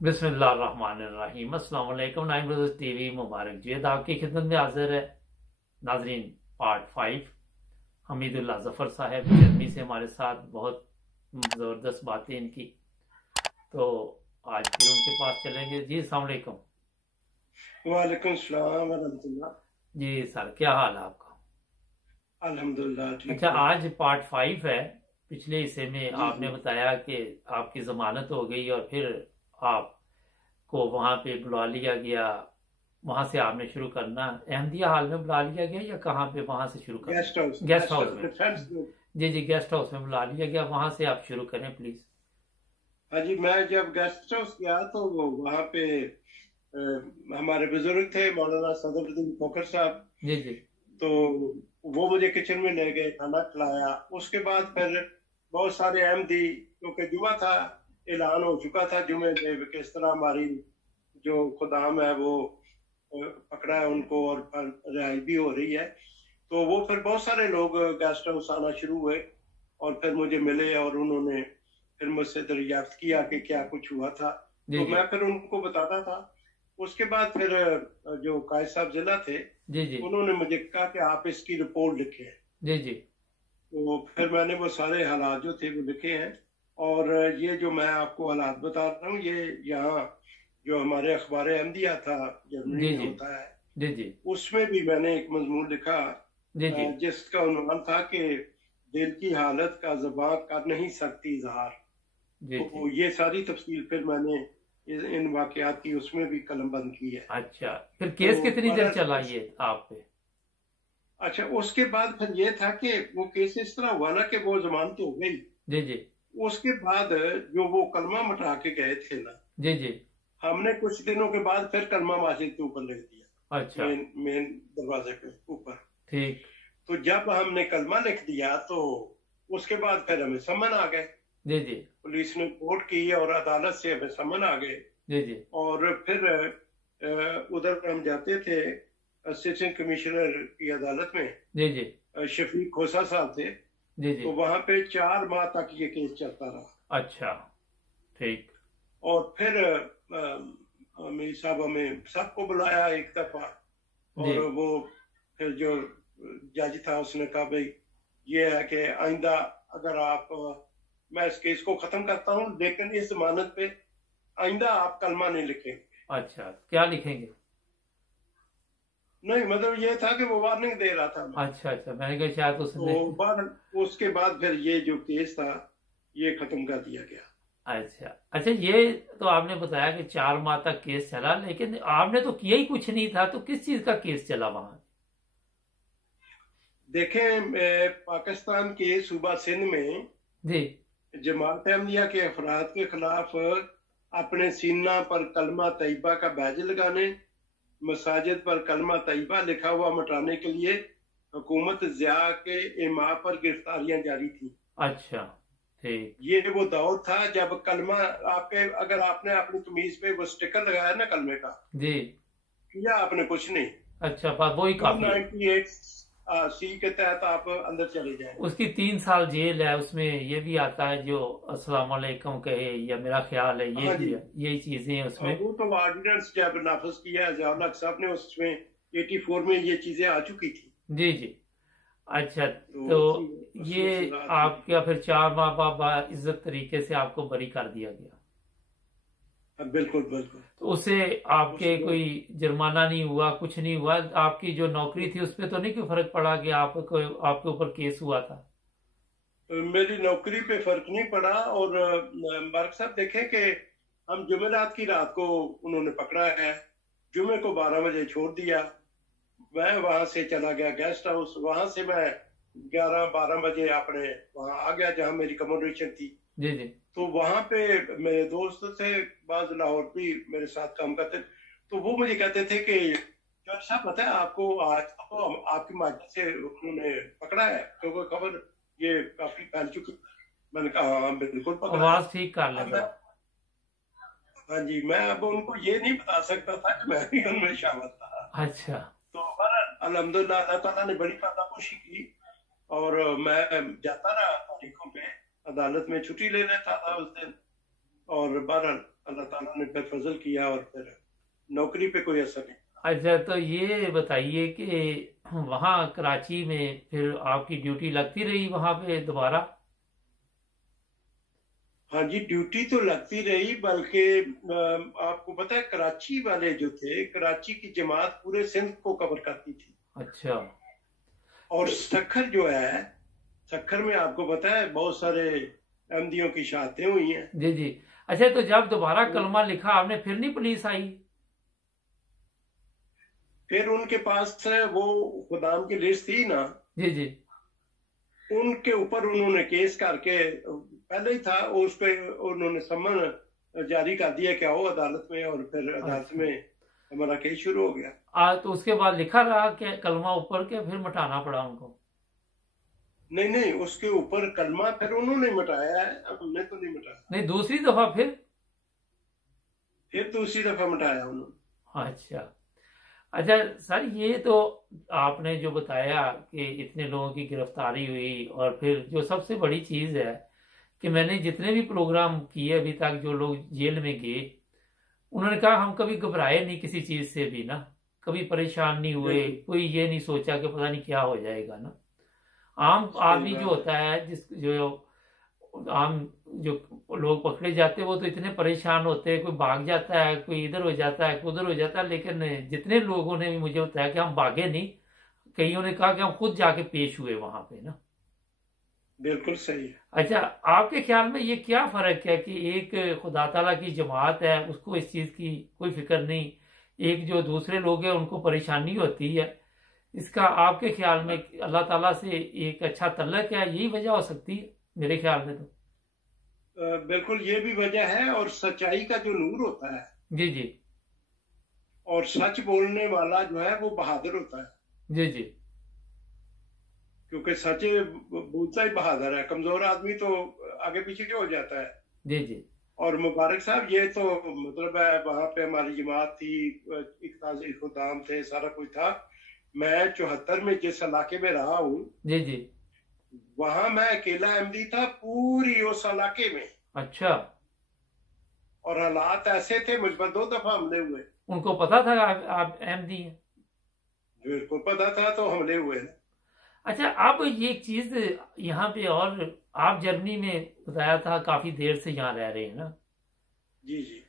बिस्मिल्लाहिर्रहमानिर्रहीम। अस्सलाम वालेकुम। नाइन ब्रदर्स टीवी मुबारक जैद आपकी खिदमत में हाजिर है। नाजरीन, पार्ट 5। हमीदुल्लाह जफर साहब जर्मनी से हमारे साथ, बहुत ज़बरदस्त बातें इनकी। तो आज फिर उनके पास चलेंगे। जी अस्सलाम वालेकुम। वालेकुम सलाम रहमतुल्लाह। जी सर, क्या हाल है आपका? अल्हम्दुलिल्लाह ठीक अच्छा, है। आज पार्ट 5 है। पिछले हिस्से में जी आपने जी। बताया कि आपकी जमानत हो गई और फिर आपको वहां पे बुला लिया गया। वहां से आपने शुरू करना, अहमदिया हाल में बुला लिया गया या कहाँ पे, वहां से शुरू करना? गेस्ट हाउस गेस्ट हाउस में। डिफेंस में। जी जी, गेस्ट हाउस में बुला लिया गया, वहां से आप शुरू करें प्लीज। हाँ जी, मैं जब गेस्ट हाउस गया तो वहाँ पे हमारे बुजुर्ग थे मौलाना सदरुद्दीन खोखर साहब। जी जी। तो वो मुझे किचन में ले गए, खाना खिलाया। उसके बाद फिर बहुत सारे अहमदी, क्योंकि जुमा था, ऐलान हो चुका था जुमे में किस तरह हमारी जो खुदाम है वो पकड़ा है उनको और रिहाई भी हो रही है। तो वो फिर बहुत सारे लोग गेस्ट हाउस आना शुरू हुए और फिर मुझे मिले और उन्होंने फिर मुझसे दरियाफ्त किया कि क्या कुछ हुआ था। जी तो जी। मैं फिर उनको बताता था। उसके बाद फिर जो कायद साहब जिला थे, जी जी। उन्होंने मुझे कहा कि आप इसकी रिपोर्ट लिखें। जी जी। तो फिर मैंने वो सारे हालात जो थे वो लिखे हैं। और ये जो मैं आपको हालात बता रहा हूँ, ये यहाँ जो हमारे अखबार अहमदिया था, जर्मनी जी में जी। होता है, जी जी। उसमें भी मैंने एक मजमून लिखा जी जी। जिसका उन्वान था कि दिल की हालत का ज़बां कर नहीं सकती इजहार। जी जी। तो ये सारी तफसील फिर मैंने इन वाकयात की उसमें भी कलम बंद की है। अच्छा, फिर तो केस कितनी देर बहरहाल चला ये आप पे? अच्छा, उसके बाद फिर ये था कि वो केस इस तरह हुआ ना कि वो जमानत हो गई। जी जी। उसके बाद जो वो कलमा मटा के गए थे ना, जी जी। हमने कुछ दिनों के बाद फिर कलमा मस्जिद के ऊपर लिख दिया, अच्छा। मेन मेन दरवाजे के ऊपर। ठीक। तो जब हमने कलमा लिख दिया तो उसके बाद फिर हमें समन आ गए। जी जी। पुलिस ने कोर्ट की और अदालत से हमें समन आ गए। जी जी। और फिर उधर हम जाते थे असिस्टेंट कमिश्नर की अदालत में। जी जी। शफीक खोसा साहब थे। जी जी। तो वहां पे 4 माह तक ये केस चलता रहा। अच्छा। ठीक। और फिर अमीर साहब हमें सबको बुलाया एक दफा। जी। और वो फिर जो जज था उसने कहा भाई ये है कि आइंदा अगर आप मैं इस केस को खत्म करता हूँ लेकिन इस जमानत पे आइंदा आप कलमा नहीं लिखेंगे। अच्छा, क्या लिखेंगे? नहीं, मतलब ये था कि वो वार्निंग दे रहा था हमें। अच्छा अच्छा, मैंने कहा शायद तो उसने। उसके बाद फिर ये जो केस था ये खत्म कर दिया गया। अच्छा अच्छा, ये तो आपने बताया कि 4 माह तक केस चला, लेकिन आपने तो किया ही कुछ नहीं था, तो किस चीज का केस चला वहां? देखें, पाकिस्तान के सूबा सिंध में जी। जमात अहमदिया के अफराद के खिलाफ अपने सीना पर कलमा तैयबा का बैज लगाने, मसाजिद पर कलमा तैयबा लिखा हुआ मिटाने के लिए हुकूमत जिया के इमा पर गिरफ्तारियां जारी थी। अच्छा। ठीक। ये वो दौर था जब कलमा आपके, अगर आपने अपनी कमीज पे वो स्टिकर लगाया ना कलमे का, जी। किया आपने कुछ नहीं। अच्छा, बस वही काफी है। 298 सी के तहत आप अंदर चले जाएं। उसकी 3 साल जेल है, उसमें ये भी आता है जो अस्सलाम वालेकुम कहे, या मेरा ख्याल है ये हाँ भी जी। है, यही चीजें हैं उसमें। वो तो ऑर्डिनेंस जब नाफिज किया है जवाहरलाल साहब ने, उसमें 84 में ये चीजें आ चुकी थी। जी जी। अच्छा। तो तो उसी ये वजह से। आपका फिर 4 माह बाद इज्जत तरीके से आपको बरी कर दिया गया? हाँ, बिल्कुल बिल्कुल। तो उससे आपके उसमें कोई जुर्माना नहीं हुआ, कुछ नहीं हुआ? आपकी जो नौकरी थी उस पर तो नहीं कोई फर्क पड़ा कि आपको, आपके ऊपर केस हुआ था? मेरी नौकरी पे फर्क नहीं पड़ा। और मार्क साहब देखें कि हम जुमेरात की रात को उन्होंने पकड़ा है, जुमे को 12 बजे छोड़ दिया। मैं वहां से चला गया गेस्ट हाउस, वहां से मैं 11-12 बजे अपने वहां आ गया जहां मेरी कमोडेशन थी। जी जी। तो वहां पे मेरे दोस्त थे, बाज लाहौर भी मेरे साथ काम करते। तो वो मुझे कहते थे कि जज साहब पता है आपको, आज तो आपकी मार्केट से उन्होंने पकड़ा है, क्योंकि खबर ये काफी फैल चुकी। मैंने कहा हाँ बिल्कुल पकड़ा है। आवाज ठीक कर अब लें मैं, जरा। हाँ जी, मैं अब उनको ये नहीं बता सकता था कि मैं भी उनमें शामिल था। अच्छा। तो अल्हम्दुलिल्लाह अल्लाह ताला ने बड़ी पर्दापोशी की। और मैं जाता रहा तारीखों पे, अदालत में छुट्टी ले लेता था उस दिन। और बहरहाल अल्लाह ताला ने फिर फजल किया और फिर नौकरी पे कोई असर नहीं। अच्छा, तो ये बताइए कि वहाँ कराची में फिर आपकी ड्यूटी लगती रही वहाँ पे दोबारा? हाँ जी, ड्यूटी तो लगती रही, बल्कि आपको पता है कराची वाले जो थे, कराची की जमात पूरे सिंध को कवर करती थी। अच्छा। और सखर जो है, सखर में आपको पता है बहुत सारे अहमदियों की शहादतें हुई हैं। जी जी। अच्छा, तो जब दोबारा तो कलमा लिखा आपने फिर नहीं पुलिस आई? फिर उनके पास वो खुदाम की लिस्ट थी ना, जी जी। उनके ऊपर उन्होंने केस करके, पहले ही था उस पे, उन्होंने सम्मन जारी कर दिया कि आओ अदालत में, और फिर अदालत अच्छा। में हमारा केस शुरू हो गया। तो उसके बाद लिखा रहा कि कलमा ऊपर के फिर मिटाना पड़ा उनको? नहीं नहीं, उसके ऊपर कलमा फिर उन्होंने मिटाया है, हमने तो नहीं मिटाया। नहीं, दूसरी दफा फिर दूसरी दफा मिटाया उन्होंने। अच्छा। अच्छा सर, ये तो आपने जो बताया कि इतने लोगों की गिरफ्तारी हुई, और फिर जो सबसे बड़ी चीज है कि मैंने जितने भी प्रोग्राम किए अभी तक, जो लोग जेल में गए उन्होंने कहा हम कभी घबराए नहीं किसी चीज से भी ना, कभी परेशान नहीं हुए, बिल्कुल कोई ये नहीं सोचा कि पता नहीं क्या हो जाएगा ना। आम सही आदमी जो बात है। होता है, जिस जो आम जो लोग पकड़े जाते हैं वो तो इतने परेशान होते हैं, कोई भाग जाता है, कोई इधर हो जाता है, कोई उधर हो जाता है, लेकिन जितने लोगों ने भी मुझे बताया कि हम भागे नहीं, कईयों ने कहा कि हम खुद जाके पेश हुए वहां पे ना। बिल्कुल सही है। अच्छा, आपके ख्याल में ये क्या फर्क है कि एक खुदा ताला की जमात है उसको इस चीज की कोई फिक्र नहीं, एक जो दूसरे लोग हैं उनको परेशानी होती है, इसका आपके ख्याल में अल्लाह ताला से एक अच्छा तल्लक है, यही वजह हो सकती है मेरे ख्याल में तो? बिल्कुल ये भी वजह है, और सच्चाई का जो नूर होता है, जी जी। और सच बोलने वाला जो है वो बहादुर होता है। जी जी। क्योंकि सच बोलता ही बहादुर है, कमजोर आदमी तो आगे पीछे क्यों हो जाता है। जी जी। और मुबारक साहब, ये तो मतलब है, वहां पे हमारी जमात थी, इकताजी खुदाम थे, सारा कुछ था। मैं 74 में जिस इलाके में रहा हूँ, जी जी। वहां मैं अकेला अहमदी था पूरी उस इलाके में। अच्छा, और हालात ऐसे थे, मुझ पर 2 दफा हमले हुए। उनको पता था आप अहमदी हैं? बिल्कुल पता था, तो हमले हुए। अच्छा, अब ये एक चीज यहाँ पे, और आप जर्मनी में बताया था काफी देर से यहाँ रह रहे हैं ना? जी जी।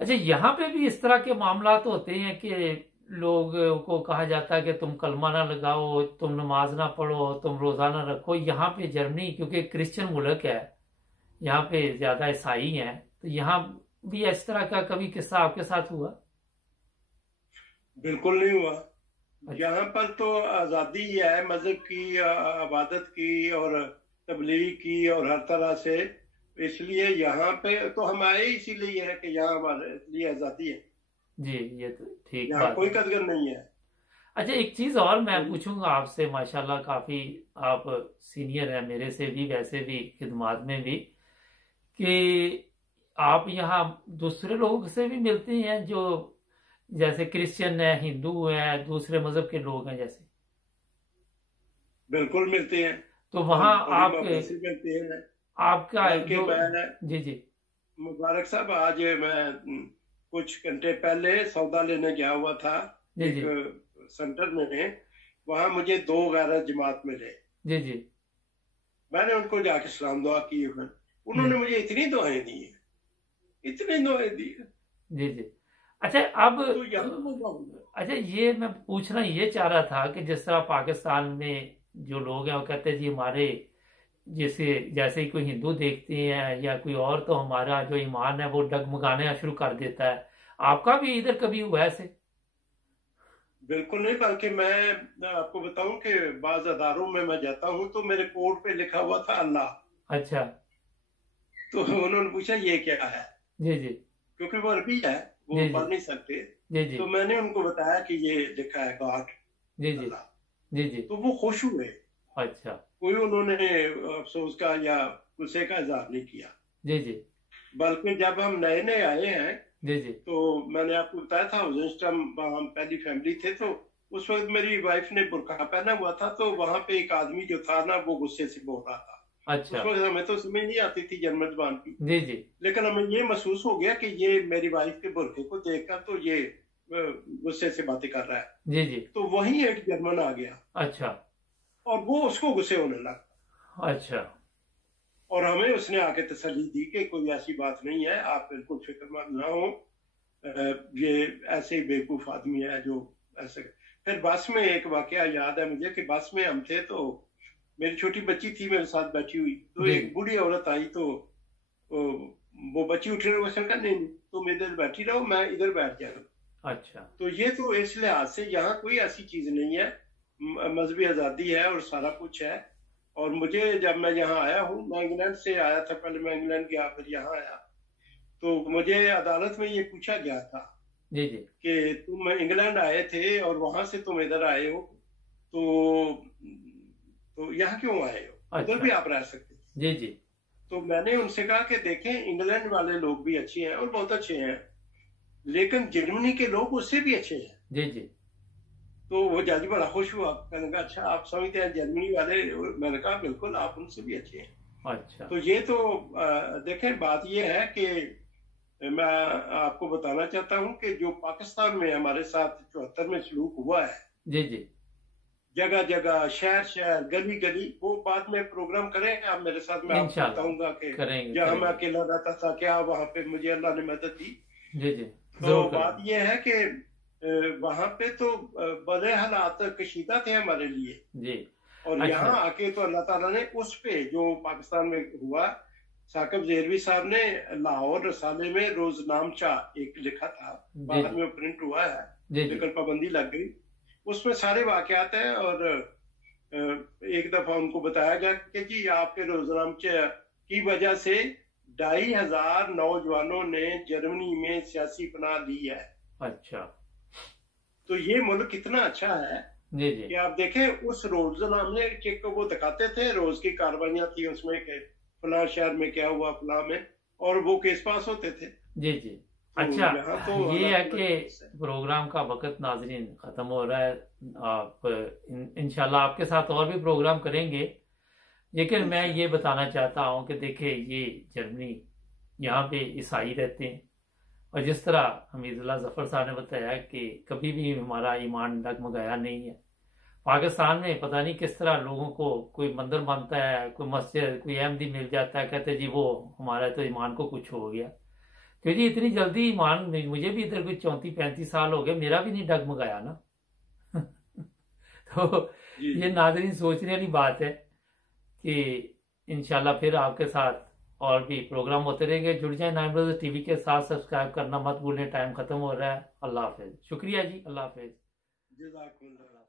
अच्छा, यहाँ पे भी इस तरह के मामला तो होते हैं कि लोग को कहा जाता है कि तुम कलमा ना लगाओ, तुम नमाज ना पढ़ो, तुम रोजा ना रखो। यहाँ पे जर्मनी क्योंकि क्रिश्चियन मुल्क है, यहाँ पे ज्यादा ईसाई हैं, तो यहाँ भी इस तरह का कभी किस्सा आपके साथ हुआ? बिल्कुल नहीं हुआ। अच्छा। यहाँ पर तो आज़ादी है मजहब की, इबादत की और तबलीग की, और हर तरह से। इसलिए यहाँ पे तो हम आए इसीलिए है कि यहाँ हमारे लिए आज़ादी है। जी, ये तो ठीक यहाँ बात कोई है। कदर नहीं है। अच्छा, एक चीज और मैं तो पूछूंगा आपसे, माशाल्लाह काफी आप सीनियर हैं मेरे से भी, वैसे भी खिदमात में भी, कि आप यहाँ दूसरे लोगों से भी मिलते हैं जो जैसे क्रिश्चियन है, हिंदू है, दूसरे मजहब के लोग हैं जैसे? बिल्कुल मिलते हैं, तो और वहाँ बड़ी आप मोहब्बत से मिलते हैं। आपका बल्कि जो, मैं, जी जी। मुबारक साहब, आज मैं कुछ घंटे पहले सौदा लेने गया हुआ था जी एक जी। सेंटर में। वहां मुझे 2 गैर जमात मिले। जी जी। मैंने उनको जाके सलाम दुआ की, जी उन्होंने मुझे इतनी दुआएं दी, इतनी दुआएं दी। जी। जी। अच्छा, अब तो यहाँ मैं जाऊंगा। अच्छा, ये मैं पूछना ये चाह रहा था कि जिस तरह पाकिस्तान में जो लोग हैं वो कहते हैं जी हमारे जैसे जैसे ही कोई हिंदू देखते हैं या कोई और, तो हमारा जो ईमान है वो डगमगाना शुरू कर देता है। आपका भी इधर कभी हुआ ऐसे? बिल्कुल नहीं, बल्कि मैं आपको बताऊं कि बाज अदारों में मैं जाता हूं तो मेरे कोट पे लिखा हुआ था अल्लाह। अच्छा। तो उन्होंने पूछा ये क्या है, जी जी। क्योंकि वो अरबी है, वो जी जी। पढ़ नहीं सकते। जी जी। तो मैंने उनको बताया कि ये लिखा है गॉड, जी जी। अल्लाह। जी जी। तो वो खुश हुए। अच्छा। कोई उन्होंने अफसोस का या गुस्से का इजहार नहीं किया। जी जी। बल्कि जब हम नए नए आए हैं, जी जी। तो मैंने आपको बताया था उस टाइम हम पहली फैमिली थे, तो उस वक्त मेरी वाइफ ने बुर्का पहना हुआ था, तो वहां पे एक आदमी जो था ना, वो गुस्से से बोल रहा था। उस अच्छा। वक्त हमें तो समझ नहीं आती थी जर्मन जबान की, जी जी। लेकिन हमें ये महसूस हो गया कि ये मेरी वाइफ के बुरके को देखकर तो ये गुस्से से बातें कर रहा है। जी जी। तो वहीं एक जर्मन आ गया अच्छा। और वो उसको गुस्से होने लगा, अच्छा। और हमें उसने आके तसल्ली दी कि कोई ऐसी बात नहीं है, आप बिल्कुल फिक्रमंद ना हो, ये ऐसे ही बेवकूफ आदमी है जो ऐसे। फिर बस में एक वाकया याद है मुझे कि बस में हम थे, तो मेरी छोटी बच्ची थी मेरे साथ बैठी हुई, तो जी। एक बूढ़ी औरत आई, तो वो बच्ची उठने को उसने कहा नहीं तुम इधर बैठी रहो, मैं इधर बैठ जाऊँ। अच्छा। तो ये तो इस लिहाज से यहाँ कोई ऐसी चीज नहीं है, मजहबी आज़ादी है और सारा कुछ है। और मुझे जब मैं यहाँ आया हूँ, मैं इंग्लैंड से आया था, पहले मैं इंग्लैंड गया फिर यहाँ आया, तो मुझे अदालत में ये पूछा गया था जी जी। कि तुम इंग्लैंड आए थे और वहां से तुम इधर आए हो, तो यहाँ क्यों आए हो, उधर भी अच्छा। आप रह सकते थे। जी जी। तो मैंने उनसे कहा कि देखें इंग्लैंड वाले लोग भी अच्छे हैं और बहुत अच्छे हैं, लेकिन जर्मनी के लोग उससे भी अच्छे हैं। जी जी। तो वो जज बड़ा खुश हुआ, कहने का अच्छा आप समझते हैं जर्मनी वाले, मैंने कहा बिल्कुल आप उनसे भी अच्छे हैं। अच्छा। तो ये तो देखें बात ये है कि मैं आपको बताना चाहता हूँ कि जो पाकिस्तान में हमारे साथ 74 में सलूक हुआ है, जी जी। जगह जगह शहर शहर गली गली, वो बाद में प्रोग्राम करें आप मेरे साथ, मैं आपको इंशाल्लाह बताऊंगा कि करेंगे जहाँ मैं करेंगे। अकेला रहता था क्या वहां पे मुझे अल्लाह ने मदद दी। जी जी। तो जरूर बात करेंगे। यह है कि वहां पे तो बड़े हालात कशीदा थे हमारे लिए, जी। और अच्छा। यहाँ आके तो अल्लाह ताला ने उस पे जो पाकिस्तान में हुआ, साकिब ज़ेरवी साहब ने लाहौर रसाले में रोजनामचा एक लिखा था, जी बाद जी। में प्रिंट हुआ है, जी जी। लेकिन पाबंदी लग गई। उसमें सारे वाकयात हैं, और एक दफा उनको बताया गया कि जी आपके रोजनामचे की वजह से 2500 नौजवानों ने जर्मनी में सियासी पनाह ली है। अच्छा। तो ये मुल्क कितना अच्छा है जी जी। कि आप देखें उस रोजनामे को वो दिखाते थे, रोज की कार्रवाइयां थी उसमें कि फलां शहर में क्या हुआ फलां में, और वो केस पास होते थे। जी जी। तो अच्छा। यहाँ तो ये है कि अल्लाह प्रोग्राम का वक्त नाजरीन खत्म हो रहा है। आप इंशाल्लाह आपके साथ और भी प्रोग्राम करेंगे, लेकिन मैं ये बताना चाहता हूँ कि देखिए ये जर्मनी, यहाँ पे ईसाई रहते हैं, और जिस तरह हमीदुल्लाह जफर साहब ने बताया कि कभी भी हमारा ईमान डगमगाया नहीं है। पाकिस्तान में पता नहीं किस तरह लोगों को कोई मंदिर मानता है, कोई मस्जिद, कोई अहमदी मिल जाता है, कहते जी वो हमारा तो ईमान को कुछ हो गया। क्योंकि इतनी जल्दी ईमान, मुझे भी इधर कुछ 34-35 साल हो गए, मेरा भी नहीं डगमगाया ना। तो जी ये नाज़रीन सोचने वाली बात है कि इंशाल्लाह फिर आपके साथ और भी प्रोग्राम होते रहेंगे। जुड़ जाए नाइन ब्रदर्स टीवी के साथ, सब्सक्राइब करना मत भूलें। टाइम खत्म हो रहा है। अल्लाह हाफिज। शुक्रिया जी। अल्लाह हाफिज। जज़ाकुमुल्लाह।